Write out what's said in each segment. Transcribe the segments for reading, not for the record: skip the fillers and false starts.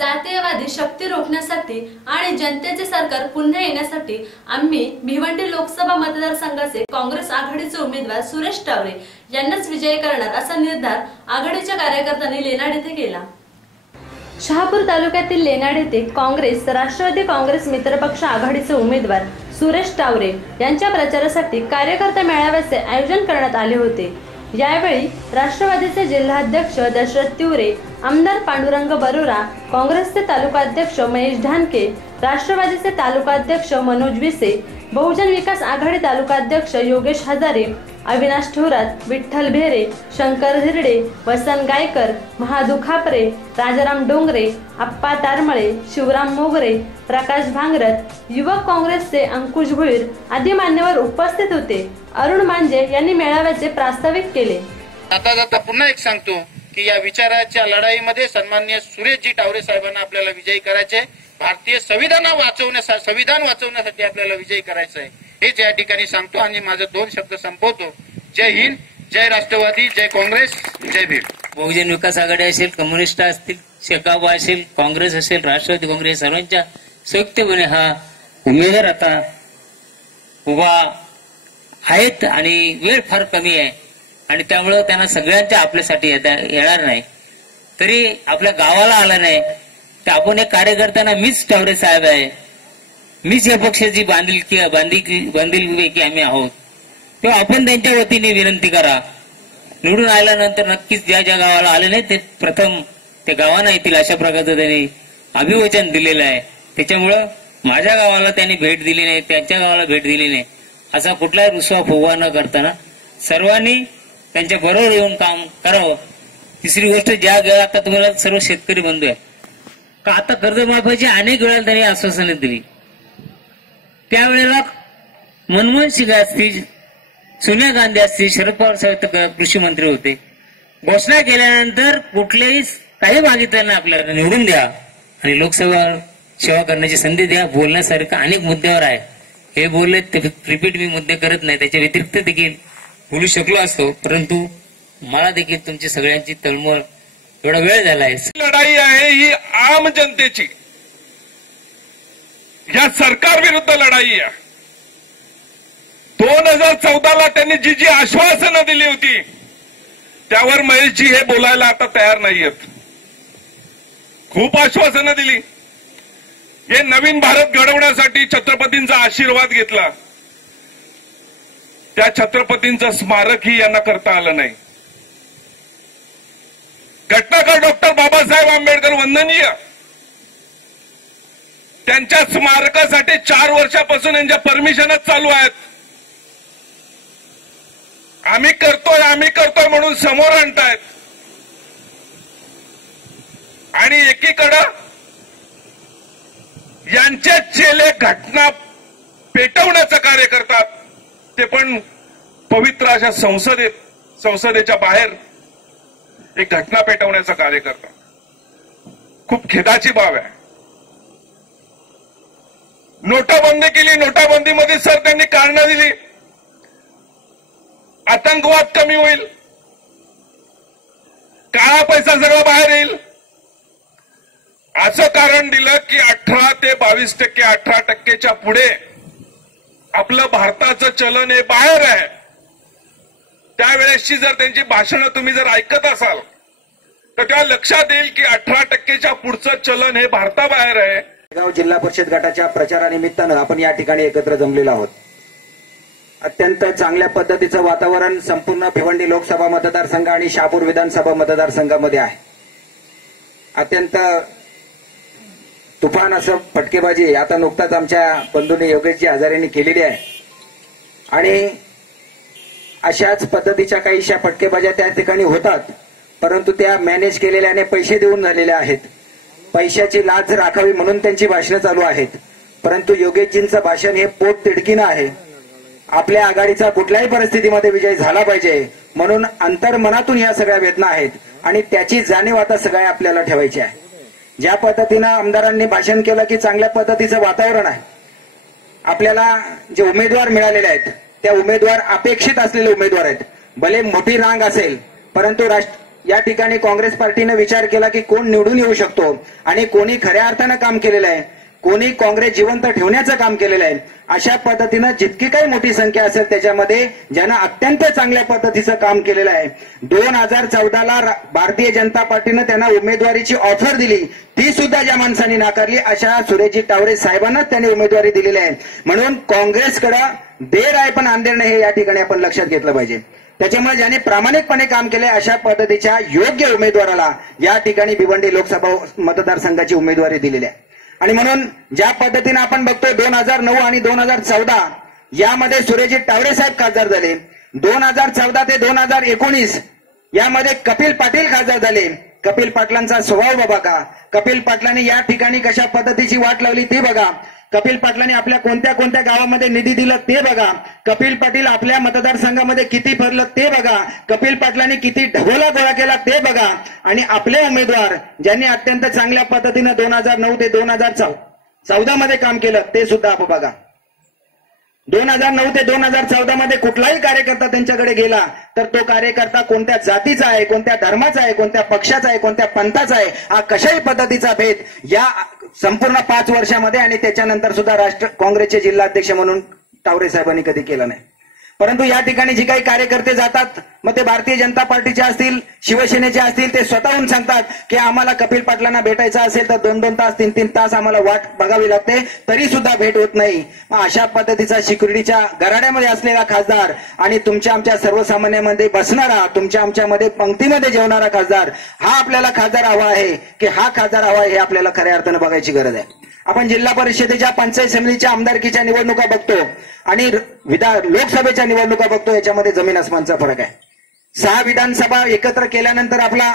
जातीयवादी शक्ती रोखण्यासाठी आणि जनतेचे सरकार पुन्हा येण्यासाठी आम्ही भिवंडी लोकसभा मतदारसंघाचे काँग्रेस आघाडीचे उमेदवार सुरेश टावरे यांनाच विजयी करणार असा निर्धार आघाडीच्या कार्यकर्त्यांनी लेनाड येथे केला। शहापूर तालुक्यातील लेनाड येथे काँग्रेस राष्ट्रवादी काँग्रेस मित्रपक्ष आघाडीचे उमेदवार सुरेश टावरे यांच्या प्रचारासाठी कार्यकर्ता मेळाव्याचे आयोजन करण्यात आले होते। यावेळी राष्ट्रवादीचे जिल्हाध्यक्ष दशरथ तिवरे, आमदार पांडुरंग बरोरा, काँग्रेसचे तालुकाध्यक्ष महेश ढानके, राष्ट्रवादीचे तालुकाध्यक्ष मनोज विसे, बहुजन विकास आघाडी तालुकाध्यक्ष योगेश हजारे, अविनाश थोरात, विठ्ठल भेरे, शंकर हिरडे, वसंत गायकर, महादू खापरे, राजाराम डोंगरे, आप्पा तारमळे, शिवराम मोगरे, प्रकाश भांगरत, युवक काँग्रेसचे अंकुश भुईर आदी मान्यवर उपस्थित होते। अरुण मांजे यांनी मेळाव्याचे प्रास्ताविक केले। आता जाता पुन्हा एक सांगतो की या विचाराच्या लढाईमध्ये सन्माननीय सुरेशजी टावरे साहेबांना आपल्याला विजयी करायचे, भारतीय संविधान वाचवण्यासाठी आपल्याला विजयी करायचं आहे हेच या ठिकाणी सांगतो आणि माझे 2 शब्द संपवतो। जय हिंद, जय राष्ट्रवादी, जय काँग्रेस, जय भीम। बहुजन विकास आघाडी असेल, कम्युनिस्ट असतील, शेकाप असेल, काँग्रेस असेल, राष्ट्रवादी काँग्रेस सर्वांच्या संयुक्तपणे हा उमेदवार आता उभा आहेत आणि वेळ फार कमी आहे आणि त्यामुळे त्यांना सगळ्यांच्या आपल्यासाठी येणार नाही। तरी आपल्या गावाला आला नाही तर आपण एक कार्यकर्त्यांना मीच टावरे साहेब आहे, मीच या पक्षाची बांधिलकी आम्ही आहोत, तेव्हा आपण त्यांच्या वतीने विनंती करा। निवडून आल्यानंतर नक्कीच ज्या ज्या गावाला आले नाही ते प्रथम ते गावांना येतील अशा प्रकारचं त्यांनी अभिवचन दिलेलं आहे। त्याच्यामुळं माझ्या गावाला त्यांनी भेट दिली नाही, त्यांच्या गावाला भेट दिली नाही असा कुठलाही रुसवा फुगवा न करताना सर्वांनी त्यांच्या बरोबर येऊन काम करावं। तिसरी गोष्ट, ज्या वेळा आता तुम्हाला सर्व शेतकरी बंधू आहे का आता कर्जमाफीची अनेक वेळा त्यांनी आश्वासने दिली, त्यावेळेला मनमोहन सिंग असतील, सोनिया गांधी असतील, शरद पवार साहेब कृषी मंत्री होते, घोषणा केल्यानंतर कुठलेही काही मागितलं नाही, आपल्याला निवडून द्या आणि लोकसभा सेवा करण्याची संधी द्या, बोलण्यासारखं अनेक मुद्द्यावर आहे। हे बोलले ते रिपीट मी मुद्दे करत नाही, त्याच्या व्यतिरिक्त देखील बोलू शकलो असतो, परंतु मला देखील तुमची सगळ्यांची तळमळ एवढा वेळ झालाय। लढाई आहे ही आम जनतेची, या सरकार विरुद्ध लढाई आहे। 2014ला त्यांनी जी आश्वासनं दिली होती त्यावर महेशजी हे बोलायला आता तयार नाहीयेत। खूप आश्वासनं दिली, हे नवीन भारत घडवण्यासाठी छत्रपतींचा आशीर्वाद घेतला, त्या छत्रपतींचं स्मारकही यांना करता आलं नाही। घटनाकार डॉक्टर बाबासाहेब आंबेडकर वंदनीय, त्यांच्या स्मारकासाठी 4 वर्षापासून यांच्या परमिशनच चालू आहेत। आम्ही करतोय म्हणून समोर आणतायत आणि एकीकडं यांचे चेले घटना पेटवण्याचं कार्य करतात, ते पण पवित्र अशा संसदेच्या बाहेर एक घटना पेटवण्याचं कार्य करतात। खूप खेदाची बाब आहे। नोटाबंदी केली, नोटाबंदीमध्ये सर त्यांनी कारणं दिली, आतंकवाद कमी होईल, काळा पैसा सगळा बाहेर येईल, असं कारण दिलं की 18 ते 22%, 18%च्या पुढे आपलं भारताचं चलन हे बाहेर आहे। त्यावेळेसची जर त्यांची भाषणं तुम्ही जर ऐकत असाल तर तेव्हा लक्षात येईल की 18%च्या पुढचं चलन हे भारताबाहेर आहे। गाव जिल्हा परिषद गटाच्या प्रचारानिमित्तानं आपण या ठिकाणी एकत्र जमलेलो आहोत। अत्यंत चांगल्या पद्धतीचं वातावरण संपूर्ण भिवंडी लोकसभा मतदारसंघ आणि शहापूर विधानसभा मतदारसंघामध्ये आहे। अत्यंत तुफान असं फटकेबाजी आता नुकताच आमच्या बंधूंनी योगेशजी हजारेंनी केलेली आहे आणि अशाच पद्धतीच्या काहीशा फटकेबाज्या त्या ठिकाणी होतात, परंतु त्या मॅनेज केलेल्याने पैसे देऊन झालेल्या आहेत। पैशाची लाज राखावी म्हणून त्यांची भाषणं चालू आहेत, परंतु योगेशजींचं भाषण हे पोट तिडकीनं आहे। आपल्या आघाडीचा कुठल्याही परिस्थितीमध्ये विजय झाला पाहिजे म्हणून अंतर्मनातून या सगळ्या वेदना आहेत आणि त्याची जाणीव आता सगळ्या आपल्याला ठेवायची आहे। ज्या पद्धतीनं आमदारांनी भाषण केलं की चांगल्या पद्धतीचं वातावरण आहे, आपल्याला जे उमेदवार मिळालेले आहेत त्या उमेदवार अपेक्षित असलेले उमेदवार आहेत। भले मोठी रांग असेल परंतु या ठिकाणी काँग्रेस पार्टीने विचार केला की कोण निवडून येऊ शकतो आणि कोणी खऱ्या अर्थानं काम केलेलं आहे, कोणी काँग्रेस जिवंत ठेवण्याचं काम केलेलं आहे, अशा पद्धतीनं जितकी काही मोठी संख्या असेल त्याच्यामध्ये ज्यांना अत्यंत चांगल्या पद्धतीचं काम केलेलं आहे. 2014ला भारतीय जनता पार्टीनं त्यांना उमेदवारीची ऑफर दिली, ती सुद्धा ज्या माणसांनी नाकारली अशा सुरेशजी टावरे साहेबांनाच त्यांनी उमेदवारी दिलेली आहे. म्हणून काँग्रेसकडे देर आहे पण अंधेर नाही हे या ठिकाणी आपण लक्षात घेतलं पाहिजे. त्याच्यामुळे ज्यांनी प्रामाणिकपणे काम केले अशा पद्धतीच्या योग्य उमेदवाराला या ठिकाणी भिवंडी लोकसभा मतदारसंघाची उमेदवारी दिलेली आहे. आणि म्हणून ज्या पद्धतीने आपण बघतो 2009 आणि 2014 यामध्ये सुरेशजी टावरे साहेब खासदार झाले. 2014 ते 2019 यामध्ये कपिल पाटील खासदार झाले. कपिल पाटलांचा स्वभाव बघा, कपिल पाटलांनी या ठिकाणी कशा पद्धतीची वाट लावली ते बघा, कपिल पाटलांनी आपल्या कोणत्या कोणत्या गावामध्ये निधी दिला ते बघा, कपिल पाटील आपल्या मतदारसंघामध्ये किती भरलं ते बघा, कपिल पाटलांनी किती ढगोला गोळा केला ते बघा. आणि आपले उमेदवार ज्यांनी अत्यंत चांगल्या पद्धतीनं 2009 ते 2014 मध्ये काम केलं ते सुद्धा आपण बघा. 2009 ते 2014 मध्ये कुठलाही कार्यकर्ता त्यांच्याकडे गेला तर तो कार्यकर्ता कोणत्या जातीचा आहे, कोणत्या धर्माचा आहे, कोणत्या पक्षाचा आहे, कोणत्या पंथाचा आहे, हा कशाही पद्धतीचा भेद या संपूर्ण 5 वर्षामध्ये आणि त्याच्यानंतर सुद्धा काँग्रेसचे जिल्हाध्यक्ष म्हणून टावरे साहेबांनी कधी केलं नाही. परंतु या ठिकाणी जी काही कार्यकर्ते जातात मग ते भारतीय जनता पार्टीचे असतील, शिवसेनेचे असतील, ते स्वतःहून सांगतात की आम्हाला कपिल पाटलांना भेटायचं असेल तर 2-2 तास 3-3 तास आम्हाला वाट बघावी लागते, तरी सुद्धा भेट होत नाही. मग अशा पद्धतीचा शिकुर्डीच्या गराड्यामध्ये असलेला खासदार आणि तुमच्या आमच्या सर्वसामान्यांमध्ये बसणारा, तुमच्या आमच्यामध्ये पंक्तीमध्ये जेवणारा खासदार, हा आपल्याला खासदार हवा आहे की हा खासदार हवा आहे हे आपल्याला खऱ्या अर्थानं बघायची गरज आहे. आपण जिल्हा परिषदेच्या, पंचायत समितीच्या, आमदारकीच्या निवडणुका बघतो आणि लोकसभेच्या निवडणुका बघतो, याच्यामध्ये जमीन आसमानचा फरक आहे. 6 विधानसभा एकत्र केल्यानंतर आपला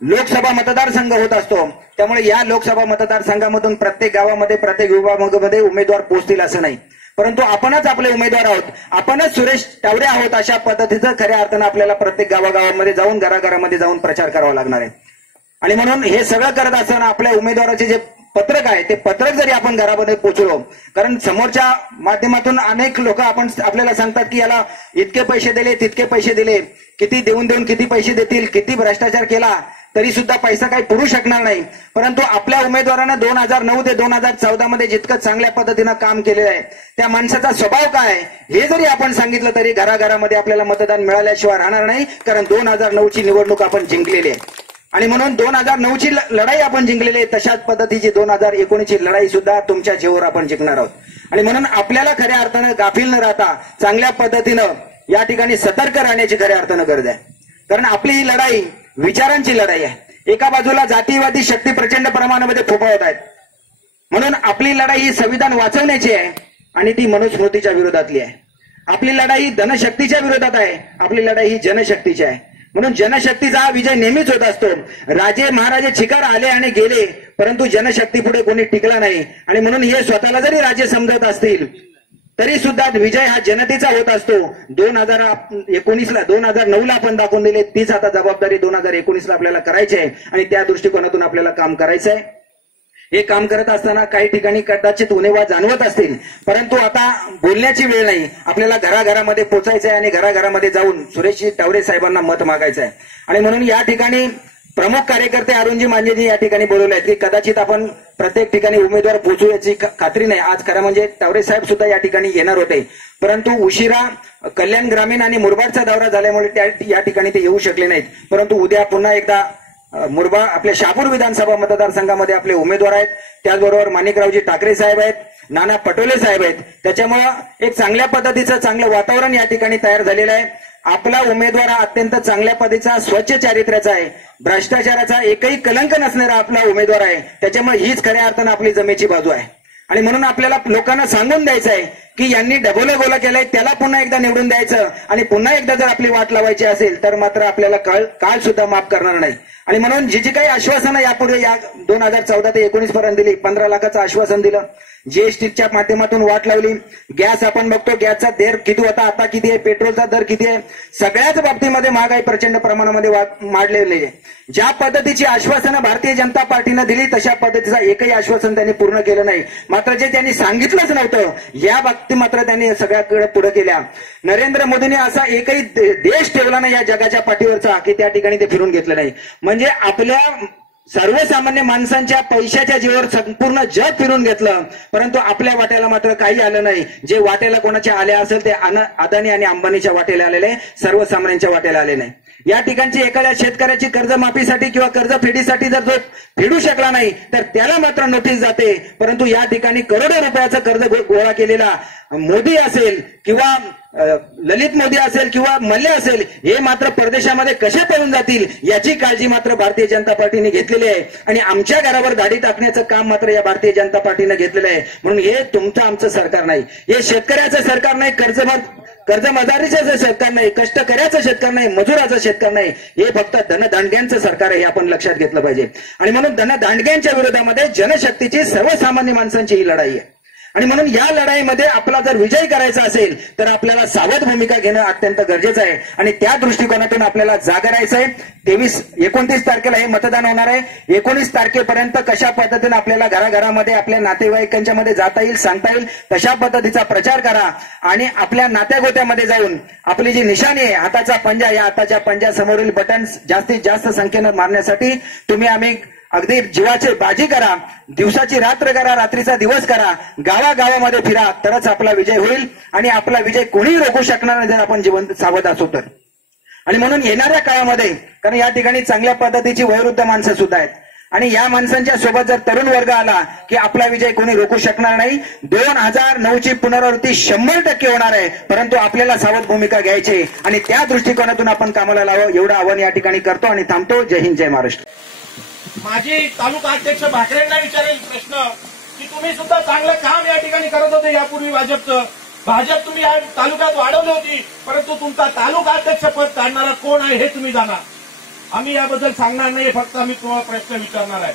लोकसभा मतदारसंघ होत असतो. त्यामुळे या लोकसभा मतदारसंघामधून प्रत्येक गावामध्ये, प्रत्येक विभागामध्ये उमेदवार पोहोचतील असं नाही, परंतु आपणच आपले उमेदवार आहोत, आपणच सुरेश टावरे आहोत. अशा पद्धतीचं खऱ्या अर्थानं आपल्याला प्रत्येक गावागावामध्ये जाऊन, घराघरामध्ये जाऊन प्रचार करावा लागणार आहे. आणि म्हणून हे सगळं करत असताना आपल्या उमेदवाराचे जे पत्रक आहे ते पत्रक जरी आपण घरामध्ये पोहोचलो, कारण समोरच्या माध्यमातून अनेक लोक आपल्याला सांगतात की याला इतके पैसे दिले, तितके पैसे दिले, किती देऊन किती पैसे देतील, किती भ्रष्टाचार केला तरी सुद्धा पैसा काही पुरू शकणार नाही. परंतु आपल्या उमेदवारानं 2009 ते 2014 मध्ये जितकं चांगल्या पद्धतीनं काम केलेलं आहे, त्या माणसाचा स्वभाव काय हे जरी आपण सांगितलं तरी घराघरामध्ये आपल्याला मतदान मिळाल्याशिवाय राहणार नाही. कारण 2009ची निवडणूक आपण जिंकलेली आहे आणि म्हणून 2009ची लढाई आपण जिंकलेली आहे, तशाच पद्धतीची 2019ची लढाई सुद्धा तुमच्या जीवावर आपण जिंकणार आहोत. आणि म्हणून आपल्याला खऱ्या अर्थानं गाफील न राहता चांगल्या पद्धतीनं या ठिकाणी सतर्क राहण्याची खऱ्या अर्थानं गरज आहे. कारण आपली ही लढाई विचारांची लढाई आहे. एका बाजूला जातीवादी शक्ती प्रचंड प्रमाणामध्ये फोफावत आहेत, म्हणून आपली लढाई ही संविधान वाचवण्याची आहे आणि ती मनुस्मृतीच्या विरोधातली आहे. आपली लढाई धनशक्तीच्या विरोधात आहे, आपली लढाई ही जनशक्तीची आहे. म्हणून जनशक्तीचा हा विजय नेहमीच होत असतो. राजे महाराजे शिकार आले आणि गेले, परंतु जनशक्ती पुढे कोणी टिकला नाही. आणि म्हणून हे स्वतःला जरी राजे समजत असतील तरी सुद्धा विजय हा जनतेचा होत असतो. 2019ला 2009ला आपण दाखवून दिले, तीच आता जबाबदारी 2019ला आपल्याला करायची आहे आणि त्या दृष्टिकोनातून आपल्याला काम करायचं आहे. हे काम करत असताना काही ठिकाणी कदाचित उणेवा जाणवत असतील, परंतु आता बोलण्याची वेळ नाही. आपल्याला घराघरामध्ये पोचायचं आहे आणि घराघरामध्ये जाऊन सुरेशजी टावरे साहेबांना मत मागायचं आहे. आणि म्हणून या ठिकाणी प्रमुख कार्यकर्ते अरुणजी मांजेजी या ठिकाणी बोलवले आहेत की कदाचित आपण प्रत्येक ठिकाणी उमेदवार पोहोचू याची खात्री नाही. आज खरं म्हणजे टावरे साहेब सुद्धा या ठिकाणी येणार होते, परंतु उशिरा कल्याण ग्रामीण आणि मुरबाडचा दौरा झाल्यामुळे या ठिकाणी ते येऊ शकले नाहीत. परंतु उद्या पुन्हा एकदा मुरबाड आपल्या शहापूर विधानसभा मतदारसंघामध्ये आपले उमेदवार आहेत. त्याचबरोबर माणिकरावजी ठाकरे साहेब आहेत, नाना पटोले साहेब आहेत. त्याच्यामुळं एक चांगल्या पद्धतीचं चांगलं वातावरण या ठिकाणी तयार झालेलं आहे. आपला उमेदवार हा अत्यंत चांगल्या पद्धतीचा, स्वच्छ चारित्र्याचा आहे, भ्रष्टाचाराचा एकही कलंक नसणारा आपला उमेदवार आहे. त्याच्यामुळे हीच खऱ्या अर्थानं आपली जमेची बाजू आहे. आणि म्हणून आपल्याला लोकांना सांगून द्यायचं आहे की यांनी डबोलं गोला केलंय त्याला पुन्हा एकदा निवडून द्यायचं आणि पुन्हा एकदा जर आपली वाट लावायची असेल तर मात्र आपल्याला काळ सुद्धा माफ करणार नाही. आणि म्हणून जी काही आश्वासनं यापूर्वी या 2014 ते 19 पर्यंत दिली, 15 लाखाचं आश्वासन दिलं, जीएसटीच्या माध्यमातून वाट लावली, गॅस आपण बघतो गॅसचा दर किती होता आता किती आहे, पेट्रोलचा दर किती आहे, सगळ्याच बाबतीमध्ये महागाई प्रचंड प्रमाणामध्ये वाढलेली आहे. ज्या पद्धतीची आश्वासनं भारतीय जनता पार्टीनं दिली तशा पद्धतीचा एकही आश्वासन त्यांनी पूर्ण केलं नाही. मात्र जे त्यांनी सांगितलंच नव्हतं या बाबतीत मात्र त्यांनी सगळ्याकडे पुढे केल्या. नरेंद्र मोदींनी असा एकही देश ठेवला नाही या जगाच्या पाठीवरचा की त्या ठिकाणी ते फिरून घेतलं नाही. म्हणजे आपल्या सर्वसामान्य माणसांच्या पैशाच्या जीवावर संपूर्ण जग फिरून घेतलं, परंतु आपल्या वाट्याला मात्र काही आलं नाही. जे वाट्याला कोणाच्या आले असेल ते अदानी आणि अंबानीच्या वाट्याला आलेले, सर्वसामान्यांच्या वाट्याला आले नाही. या ठिकाणची एखाद्या शेतकऱ्याची कर्जमाफीसाठी किंवा कर्ज फेडीसाठी जर तो फेडू शकला नाही तर त्याला मात्र नोटीस जाते. परंतु या ठिकाणी करोडो रुपयाचं कर्ज गोळा केलेला मोदी असेल किंवा ललित मोदी असेल किंवा मल्ले असेल, हे मात्र परदेशामध्ये कसे पळून जातील याची काळजी मात्र भारतीय जनता पार्टीने घेतलेली आहे. आणि आमच्या घरावर दाढी टाकण्याचं काम मात्र या भारतीय जनता पार्टीने घेतलेलं आहे. म्हणून हे तुमचं आमचं सरकार नाही, हे शेतकऱ्याचं सरकार नाही, कर्जमजारीचं सरकार नाही, कष्टकऱ्याचं सरकार नाही, मजुराचं सरकार नाही, हे फक्त धनदांडग्यांचं सरकार आहे. हे आपण लक्षात घेतलं पाहिजे. आणि म्हणून धनदांडग्यांच्या विरोधामध्ये जनशक्तीची, सर्वसामान्य माणसांची ही लढाई आहे. आणि म्हणून या लढाईमध्ये आपला जर विजय करायचा असेल तर आपल्याला सावध भूमिका घेणं अत्यंत गरजेचं आहे. आणि त्या दृष्टिकोनातून आपल्याला जागा राहायचं आहे. 29 तारखेला हे मतदान होणार आहे. 19 तारखेपर्यंत कशा पद्धतीने आपल्याला घराघरामध्ये आपल्या नातेवाईकांच्या मध्ये जाता येईल, सांगता येईल तशा पद्धतीचा प्रचार करा. आणि आपल्या नात्यागोत्यामध्ये जाऊन आपली जी निशाणी आहे हाताचा पंजा, या हाताच्या पंजासमोरील बटन जास्तीत जास्त संख्येनं मारण्यासाठी आम्ही अगदी जीवाची बाजी करा, दिवसाची रात्र करा, रात्रीचा दिवस करा, गावागावामध्ये फिरा, तरच आपला विजय होईल. आणि आपला विजय कोणीही रोखू शकणार नाही जर आपण जिवंत सावध असू तर. आणि म्हणून येणाऱ्या काळामध्ये, कारण या ठिकाणी चांगल्या पद्धतीची वयोवृद्ध माणसं सुद्धा आहेत आणि या माणसांच्या सोबत जर तरुण वर्ग आला की आपला विजय कोणी रोखू शकणार नाही. 2009ची पुनरावृत्ती 100% होणार आहे, परंतु आपल्याला सावध भूमिका घ्यायची आणि त्या दृष्टिकोनातून आपण कामाला लावावं एवढं आवाहन या ठिकाणी करतो आणि थांबतो. जय हिंद, जय महाराष्ट्र. माझी तालुका अध्यक्ष भाकरेंना विचारेल प्रश्न की तुम्ही सुद्धा चांगलं काम या ठिकाणी करत होते यापूर्वी भाजप तुम्ही या तालुक्यात वाढवली होती, परंतु तुमचा तालुका अध्यक्ष पद काढणारा कोण आहे हे तुम्ही जाणा. आम्ही याबद्दल सांगणार नाही, फक्त आम्ही तुम्हाला प्रश्न विचारणार आहे.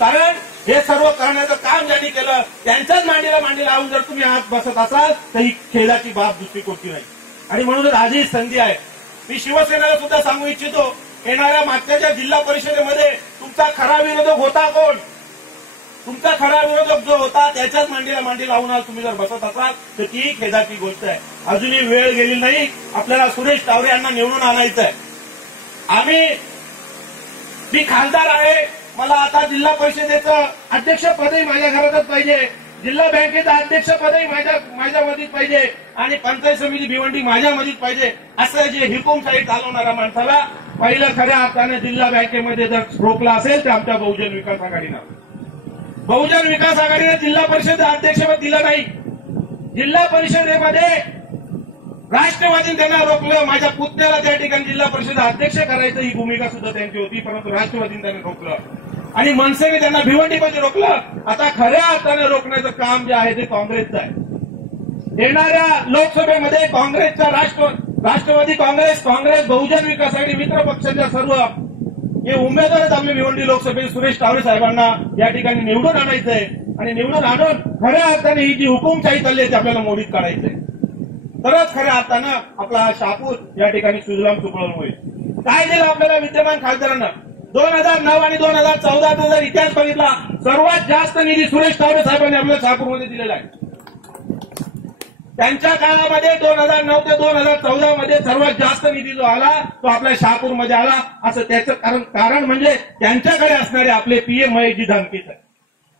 कारण हे सर्व करण्याचं काम ज्यांनी केलं त्यांच्याच मांडीला लावून जर तुम्ही आज बसत असाल तर ही खेळाची बाब दुसरी कोणती नाही. आणि म्हणूनच आज ही संधी आहे. मी शिवसेनेला सुद्धा सांगू इच्छितो, येणाऱ्या मागच्या जिल्हा परिषदेमध्ये तुमचा खरा विरोधक होता कोण? तुमचा खरा विरोधक जो होता त्याच्याच मांडी लावून आज तुम्ही जर बसत असाल तर ती खेदाची गोष्ट आहे. अजूनही वेळ गेली नाही. आपल्याला सुरेश टावरे यांना निवडून आणायचं आहे. मी खासदार आहे, मला आता जिल्हा परिषदेचं अध्यक्षपदही माझ्या घरातच पाहिजे, जिल्हा बँकेचं अध्यक्षपदही माझ्या मधीत पाहिजे आणि पंचायत समिती भिवंडी माझ्या मधीत पाहिजे. असं जे हुकुमशाही चालवणाऱ्या माणसाला पहिलं खऱ्या अर्थाने जिल्हा बँकेमध्ये जर रोखला असेल तर आमच्या बहुजन विकास आघाडीनं जिल्हा परिषद अध्यक्षपद दिलं नाही. जिल्हा परिषदेमध्ये राष्ट्रवादीने त्यांना रोखलं. माझ्या पुतण्याला त्या ठिकाणी जिल्हा परिषद अध्यक्ष करायचं ही भूमिका सुद्धा त्यांची होती, परंतु राष्ट्रवादीने त्यांना रोखलं आणि मनसेने त्यांना भिवंडीमध्ये रोखलं. आता खऱ्या अर्थाने रोखण्याचं काम जे आहे ते काँग्रेसचं आहे. येणाऱ्या लोकसभेमध्ये काँग्रेसचा राष्ट्रवादी काँग्रेस बहुजन विकास आघाडी मित्र पक्षाच्या सर्व हे उमेदवारच आपले भिवंडी लोकसभेत सुरेश टावरे साहेबांना या ठिकाणी निवडून आणायचंय आणि निवडून आणून खऱ्या अर्थाने ही जी हुकुमशाही चालली आहे ती आपल्याला मोडीत काढायचंय. तरच खऱ्या अर्थानं आपला शहापूर या ठिकाणी सुजलाम सुफलाम होईल. काय दिलं आपल्याला विद्यमान खासदारांना? 2009 आणि 2014 जर इतिहास बघितला सर्वात जास्त निधी सुरेश टावरे साहेबांनी आपल्या शहापूरमध्ये दिलेला आहे. त्यांच्या काळामध्ये 2009 ते 2014 मध्ये सर्वात जास्त निधी जो आला तो आपल्या शहापूरमध्ये आला. असं त्याचं कारण म्हणजे त्यांच्याकडे असणारे आपले पीएम महेशजी धमकीच आहे.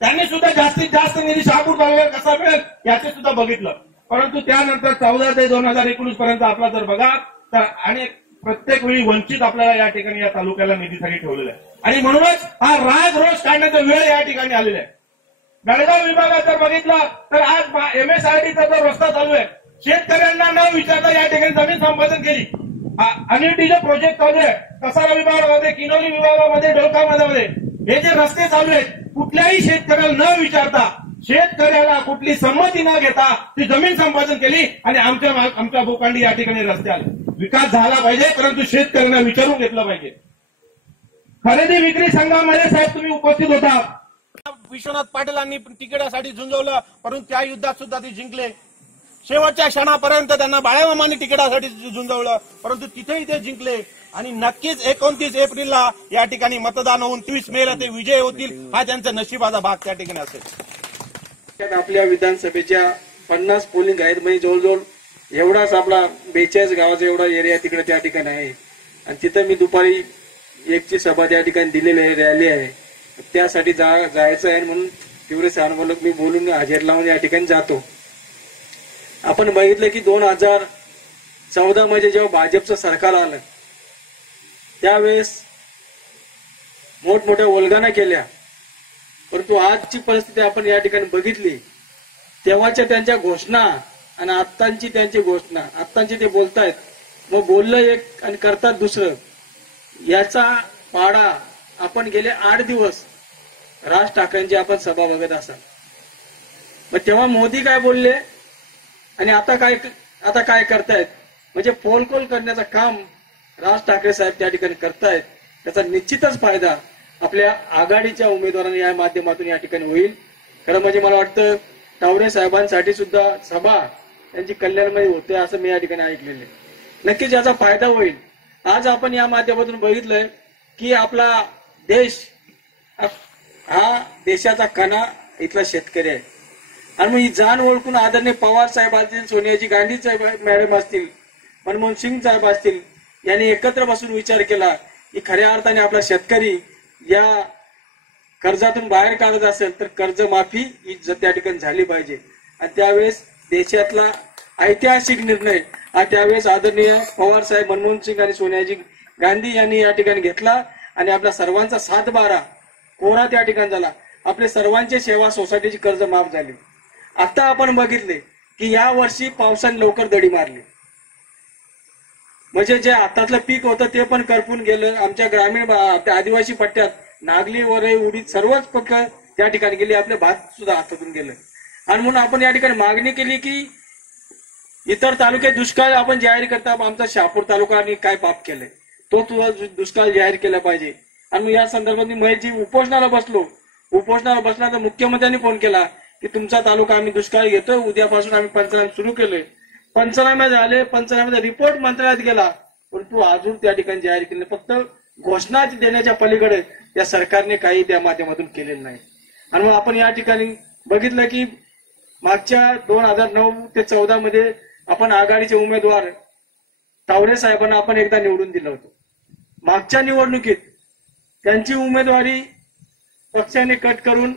त्यांनी सुद्धा जास्तीत जास्त निधी शहापूर तालुक्यात कसा मिळेल याचे सुद्धा बघितलं. परंतु त्यानंतर 14 ते 2019 पर्यंत आपला जर बघा तर अनेक प्रत्येक वेळी वंचित आपल्याला या ठिकाणी या तालुक्याला निधीसाठी ठेवलेला आहे. आणि म्हणूनच हा राग रोष काढण्याचा वेळ या ठिकाणी आलेला आहे. बेळगाव विभागात जर बघितलं तर आज एमएसआरडीचा जो रस्ता चालू आहे, शेतकऱ्यांना न विचारता या ठिकाणी जमीन संपादन केली. अनिटीचे प्रोजेक्ट चालू आहे कसारा विभागामध्ये, किनोली विभागामध्ये, डोलकामध्ये हे जे रस्ते चालू आहेत कुठल्याही शेतकऱ्याला न विचारता, शेतकऱ्याला कुठली संमती न घेता ती जमीन संपादन केली आणि आमच्या भूखंडी या ठिकाणी रस्ते आले. विकास झाला पाहिजे परंतु शेतकऱ्यांना विचारून घेतलं पाहिजे. खरेदी विक्री संघामध्ये साहेब तुम्ही उपस्थित होता. विश्वनाथ पाटीलांनी तिकिटासाठी झुंजवलं, परंतु त्या युद्धात सुद्धा ते जिंकले. शेवटच्या क्षणापर्यंत त्यांना बाळामामांनी तिकिटासाठी झुंजवलं, परंतु तिथेही ते जिंकले. आणि नक्कीच 29 एप्रिलला या ठिकाणी मतदान होऊन 30 मेला ते विजय होतील. हा त्यांचा नशिबाचा भाग त्या ठिकाणी असेल. आपल्या विधानसभेच्या 50 पोलिंग आहेत, म्हणजे जवळजवळ एवढाच आपला 42 गावाचा एवढा एरिया तिकडे त्या ठिकाणी आहे. आणि तिथं मी दुपारी 1ची सभा त्या ठिकाणी दिलेली आहे, रॅली आहे. त्यासाठी जायचं आहे म्हणून तीव्र सानुमूलक मी बोलून हजेर लावून या ठिकाणी जातो. आपण बघितलं की 2014 मध्ये जेव्हा भाजपचं सरकार आलं त्यावेळेस मोठमोठ्या वल्गना केल्या, परंतु आजची परिस्थिती आपण या ठिकाणी बघितली. तेव्हाच्या त्यांच्या घोषणा आणि आत्तांची त्यांची घोषणा, आत्तांची ते बोलतायत मग बोललं एक आणि करतात दुसरं, याचा पाडा आपण गेले 8 दिवस राज ठाकरेंची आपण सभा बघत असाल. मग तेव्हा मोदी काय बोलले आणि आता काय करतायत, म्हणजे पोलकोल करण्याचं काम राज ठाकरे साहेब त्या ठिकाणी करतायत. त्याचा निश्चितच फायदा आपल्या आघाडीच्या उमेदवारांना या माध्यमातून या ठिकाणी होईल. खरं म्हणजे मला वाटतं तावरे साहेबांसाठी सुद्धा सभा त्यांची कल्याणमय होते असं मी या ठिकाणी ऐकलेले. नक्कीच याचा फायदा होईल. आज आपण या माध्यमातून बघितलंय की आपला देश हा देशाचा कणा इथला शेतकरी आहे. आणि मग ही जाण ओळखून आदरणीय पवार साहेब असतील, सोनियाजी गांधी साहेब मॅडम असतील, मनमोहन सिंग साहेब असतील, यांनी एकत्र बसून विचार केला की खऱ्या अर्थाने आपला शेतकरी या कर्जातून बाहेर काढत असेल तर कर्जमाफी ही त्या ठिकाणी झाली पाहिजे. आणि त्यावेळेस देशातला ऐतिहासिक निर्णय हा त्यावेळेस आदरणीय पवार साहेब, मनमोहन सिंग आणि सोनियाजी गांधी यांनी या ठिकाणी घेतला. आणि आपल्या सर्वांचा 7/12 कोरा त्या ठिकाणी झाला. आपले सर्वांचे सेवा सोसायटीची कर्ज माफ झाली. आता आपण बघितले की या वर्षी पावसाने लवकर दडी मारली, म्हणजे जे हातातलं पीक होतं ते पण करपून गेलं. आमच्या ग्रामीण आदिवासी पट्ट्यात नागली, वरई, उडीद सर्वच पक्क त्या ठिकाणी गेली. आपले भात सुद्धा हातातून गेलं. आणि म्हणून आपण या ठिकाणी मागणी केली की इतर तालुक्यात दुष्काळ आपण जाहीर करता, आमचा शहापूर तालुकाने काय पाप केलंय तो तुला दुष्काळ जाहीर केला पाहिजे. आणि या संदर्भात मी महेशजी उपोषणाला बसला तर मुख्यमंत्र्यांनी फोन केला की तुमचा तालुका आम्ही दुष्काळ घेतोय, उद्यापासून आम्ही पंचनामे सुरू केले. पंचनामे झाले, पंचनाम्याचा रिपोर्ट मंत्रालयात गेला, परंतु अजून त्या ठिकाणी जाहीर केले. फक्त घोषणा देण्याच्या पलीकडे या सरकारने काही त्या माध्यमातून केलेलं नाही. आणि मग आपण या ठिकाणी बघितलं की मागच्या 2009 ते 14 मध्ये आपण आघाडीचे उमेदवार तावरे साहेबांना आपण एकदा निवडून दिलं होतं. मागच्या निवडणुकीत त्यांची उमेदवारी पक्षाने कट करून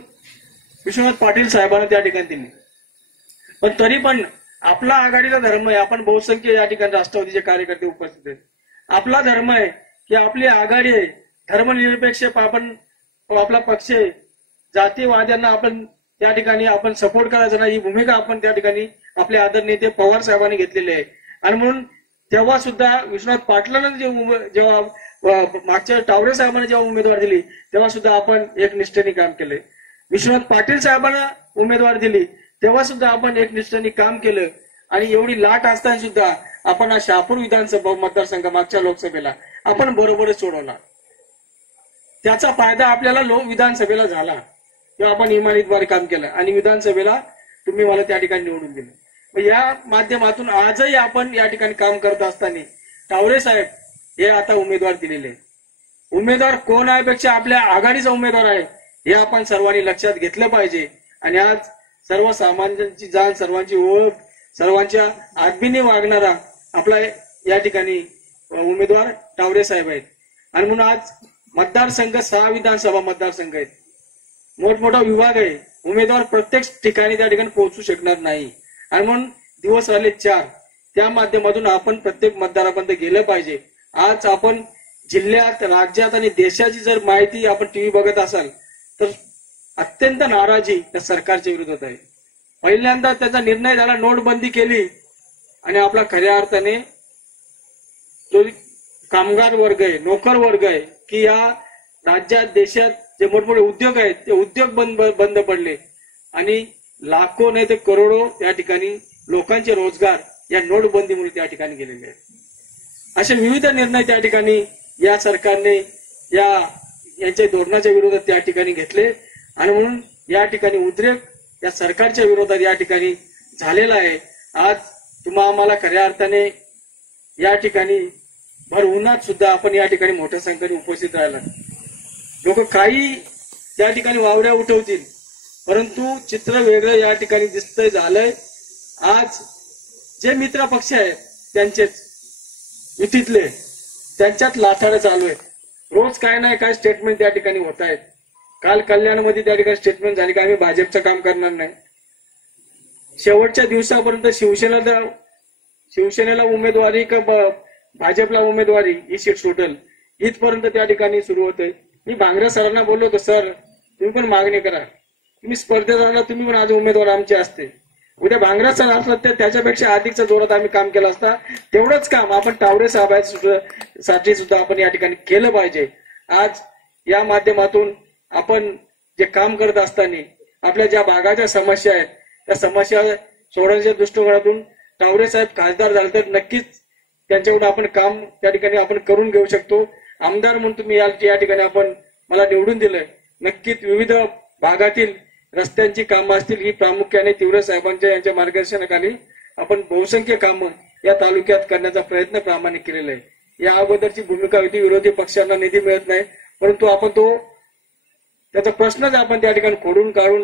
विश्वनाथ पाटील साहेबांना त्या ठिकाणी दिली. पण तरी पण आपला आघाडीचा धर्म आहे, आपण बहुसंख्य या ठिकाणी राष्ट्रवादीचे कार्यकर्ते उपस्थित आहेत. आपला धर्म आहे की आपली आघाडी आहे, धर्मनिरपेक्ष आपण आपला पक्ष आहे, जातीवाद्यांना आपण त्या ठिकाणी आपण सपोर्ट करायचा नाही, ही भूमिका आपण त्या ठिकाणी आपले आदरणीय ते पवार साहेबांनी घेतलेली आहे. आणि म्हणून तेव्हा सुद्धा विश्वनाथ पाटलांना जेव्हा मागच्या तावरे साहेबांना जेव्हा उमेदवार दिली तेव्हा सुद्धा आपण एक निष्ठेने काम केले. विश्वनाथ पाटील साहेबांना उमेदवार दिली तेव्हा सुद्धा आपण एक निष्ठेने काम केलं. आणि एवढी लाट असताना सुद्धा आपण हा शहापूर विधानसभा मतदारसंघ मागच्या लोकसभेला आपण बरोबरच सोडवला. त्याचा फायदा आपल्याला विधानसभेला झाला किंवा आपण इमानीद्वारे काम केलं आणि विधानसभेला तुम्ही मला त्या ठिकाणी निवडून दिलं. या माध्यमातून आजही आपण या ठिकाणी काम करत असताना तावरे साहेब हे आता उमेदवार दिलेले. उमेदवार कोण आहे पेक्षा आपल्या आघाडीचा उमेदवार आहे हे आपण सर्वांनी लक्षात घेतलं पाहिजे. आणि आज सर्वसामान्यांची जाण, सर्वांची ओळख, सर्वांच्या आत्मीने वागणारा आपला या ठिकाणी उमेदवार तावरे साहेब आहेत. आणि म्हणून आज मतदारसंघ 6 विधानसभा मतदारसंघ आहेत, मोठमोठा विभाग आहे, उमेदवार प्रत्येक ठिकाणी त्या ठिकाणी पोहोचू शकणार नाही. आणि म्हणून दिवस आले 4, त्या माध्यमातून आपण प्रत्येक मतदारापर्यंत गेलं पाहिजे. आज आपण जिल्ह्यात, राज्यात आणि देशाची जर माहिती आपण टीव्ही बघत असाल तर अत्यंत नाराजी त्या सरकारच्या विरोधात आहे. पहिल्यांदा त्याचा निर्णय झाला, नोटबंदी केली आणि आपला खऱ्या अर्थाने जो कामगार वर्ग आहे, नोकर वर्ग आहे की या राज्यात, देशात जे मोठमोठे उद्योग आहेत ते उद्योग बंद पडले आणि लाखो नाही ते करोडो या ठिकाणी लोकांचे रोजगार या नोटबंदीमुळे त्या ठिकाणी गेलेले आहेत. असे विविध निर्णय त्या ठिकाणी या सरकारने या यांच्या धोरणाच्या विरोधात त्या ठिकाणी घेतले आणि म्हणून या ठिकाणी उद्रेक या सरकारच्या विरोधात या ठिकाणी झालेला आहे. आज तुम्हा आम्हाला खऱ्या अर्थाने या ठिकाणी भर उन्हात सुद्धा आपण या ठिकाणी मोठ्या संख्येने उपस्थित राहिला. लोक काही त्या ठिकाणी वावड्या उठवतील, परंतु चित्र वेगळं या ठिकाणी दिसतंय झालंय. आज जे मित्र पक्ष आहेत त्यांचेच युतीतले त्यांच्यात लाथाडं चालू आहे. रोज काय नाही काय स्टेटमेंट त्या ठिकाणी होत आहेत. काल कल्याणमध्ये त्या ठिकाणी स्टेटमेंट झाली की आम्ही भाजपचं काम करणार नाही. शेवटच्या दिवसापर्यंत शिवसेनेला उमेदवारी का भाजपला उमेदवारी ही सीट सुटेल इथपर्यंत त्या ठिकाणी सुरू होतंय. मी भांगरे सरांना बोललो होतो, सर तुम्ही पण मागणी करा, तुम्ही स्पर्धेत राहिला, तुम्ही पण आज उमेदवार आमचे असते. उद्या भांगरे सर असलं तर त्याच्यापेक्षा अधिकच्या जोरात आम्ही काम केलं असता. तेवढंच काम आपण टावरे साहेबांसाठी सुद्धा आपण या ठिकाणी केलं पाहिजे. आज या माध्यमातून आपण जे काम करत असताना आपल्या ज्या भागाच्या समस्या आहेत त्या समस्या सोडवण्याच्या दृष्टिकोनातून टावरे साहेब खासदार झाले तर नक्कीच त्यांच्याकडून आपण काम त्या ठिकाणी आपण करून घेऊ शकतो. आमदार म्हणून तुम्ही या ठिकाणी आपण मला निवडून दिलंय. नक्कीच विविध भागातील रस्त्यांची कामं असतील ही प्रामुख्याने तिवरे साहेबांच्या यांच्या मार्गदर्शनाखाली आपण बहुसंख्य कामं या तालुक्यात करण्याचा प्रयत्न प्रामाणिक केलेला आहे. या अगोदरची भूमिका होती विरोधी पक्षांना निधी मिळत नाही, परंतु आपण त्याचा प्रश्नच आपण त्या ठिकाणी खोडून काढून